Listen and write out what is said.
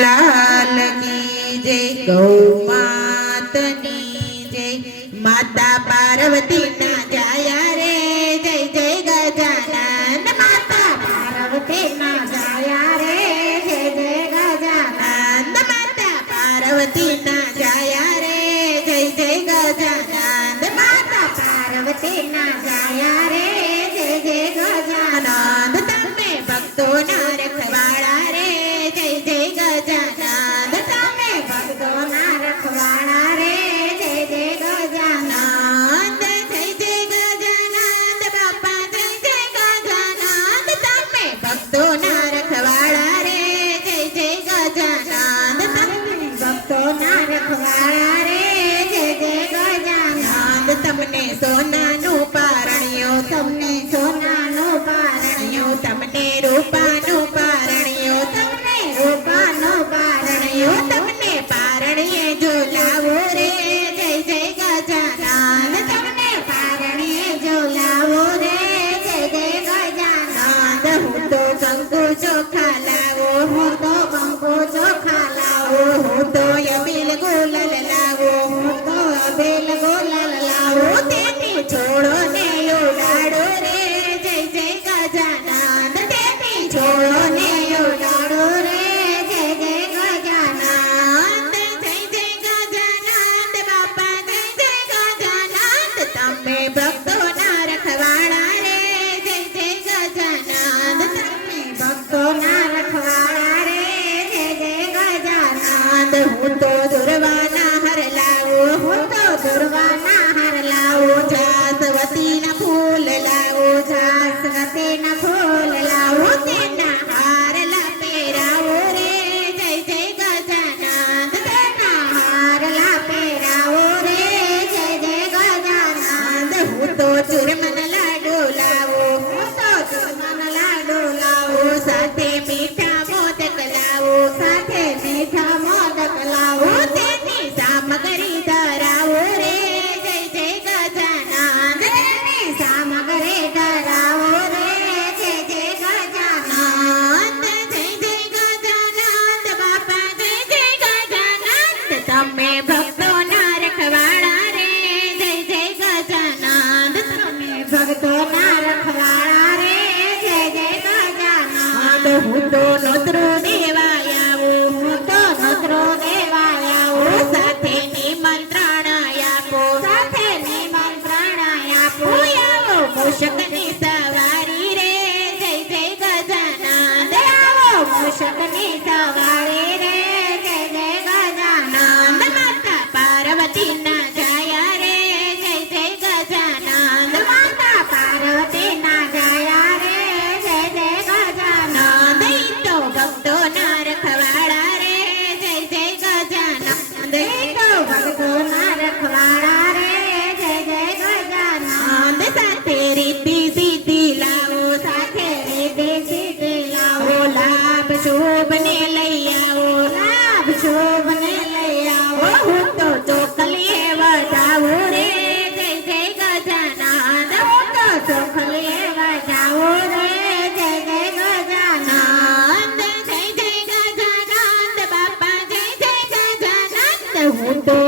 लाल की जय। गौ मातनी जय। माता पार्वती ना जाया रे जय जय गजानन। माता पार्वती ना जाया रे जय जय गजानन। माता पार्वती ना जाया रे जय जय गजानन। माता पार्वती ना जाया रे जय जय गजानन। तमे भक्तो ना रखवाड़ा रे जय जय गजानन। तमे भक्तो ना रखवाड़ा रे जय जय गजानन। जय जय गजानन बापा जय जय गजानन। तमे भक्तो ना रखवाड़ा रे जय जय गजानन। तमे भक्तो ना रखवाड़ा रे जय जय गजानन। तमने सोनानु पारणियो तमने सोनानु पारणियो तमने रूपानु पारणियो तमने रूपानु पारणियो तमने पारणिये झोलावो रे जय जय गजानन। तमने पारणिये झोलावो रे जय जय गजानन। हूँ तो कंकु चोखा लावो हूँ तो कंकु चोखा लावो हूँ तो अबील गुलाल लावो हूँ तो अबील गुलाल लावो। तेनी छोड़ो ने उड़ाड़ो रे जय जय गजानन। तेनी छोड़ो ने उड़ाड़ो रे जय जय गजानन। जय जय गजानन बापा जय जय गजानन। तमे भक्तो ना रखवाड़ा रे जय जय गजानन। तमे भक्तो ना रखवाड़ा रे जय जय गजानन। हूँ तो दुर्वाना हर लावो हूँ तो दुर्वाना हर लावो। जासवती ना फूल लावो जासवती ना फूल लावो। तेना हार ला पेरावो रे जय जय गजानन। तेना हार ला पेरावो रे जय जय गजानन। हूँ तो चूरमन लाडू लावो हूँ तो चूरमन लाडू लावो। साथे मीठा मोदक लावो साथे मीठा मोदक लावो। तेनी सामग्री धरावो रे जय जय गजानन। तेनी सामग्री धरावो रे जय जय गजानन। जय जय गजानन बापा जय जय गजानन। तमे भक्तो ना रखवाड़ा रे जय जय गजानन। तमे भक्तो ना रखवाड़ा रे जय जय गजानन। हूँ तो नोतरो देवायावो हूँ तो नोतरो देवायावो। साथे निमंत्रण आपो साथे निमंत्रण आपो। आवो मूषकनी सवारी रे जय जय गजानन। आवो मूषकनी सवारी रे जय जय गजानन। माता पार्वती ना जाया रे जय जय गजानन। माता पार्वती ना जाया रे जय जय गजानन। तो भक्तो ना रखवाड़ा रे जय जय गजानन। तो भक्तो ना रखवाड़ा रे जय जय गजानन। साथे रिद्धि सिद्धि लावो साथे रिद्धि सिद्धि लावो। लाभ शोभ ने लई आवो लाभ शोभ ने लई आवो। हूँ तो चोखलिए वजावो रे जय जय गजानन। हूँ तो चोखलिए वजावो रे जय जय गजानन। जय जय गजानन बापा जय जय गजानन। हूँ तो